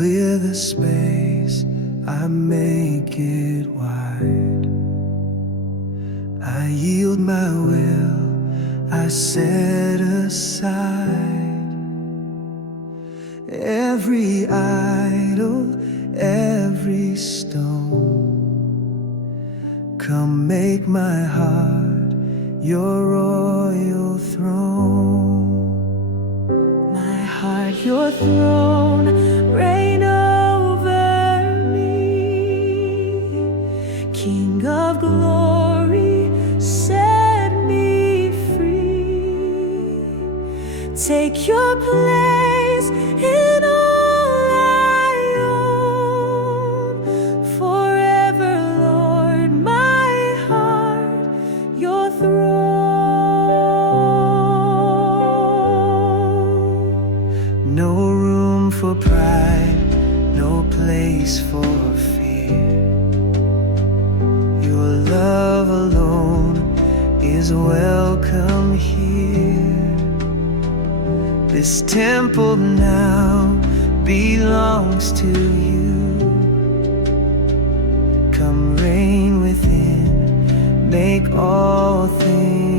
clear the space, I make it wide. I yield my will, I set aside every idol, every stone. Come make my heart your royal throne. My heart your throne, reign over me. King of glory, set me free. Take your place in all I own. Forever, Lord, my heart your throne. No room for pride, no place for fear. Your love alone is welcome here. This temple now belongs to you. Come reign within, make all things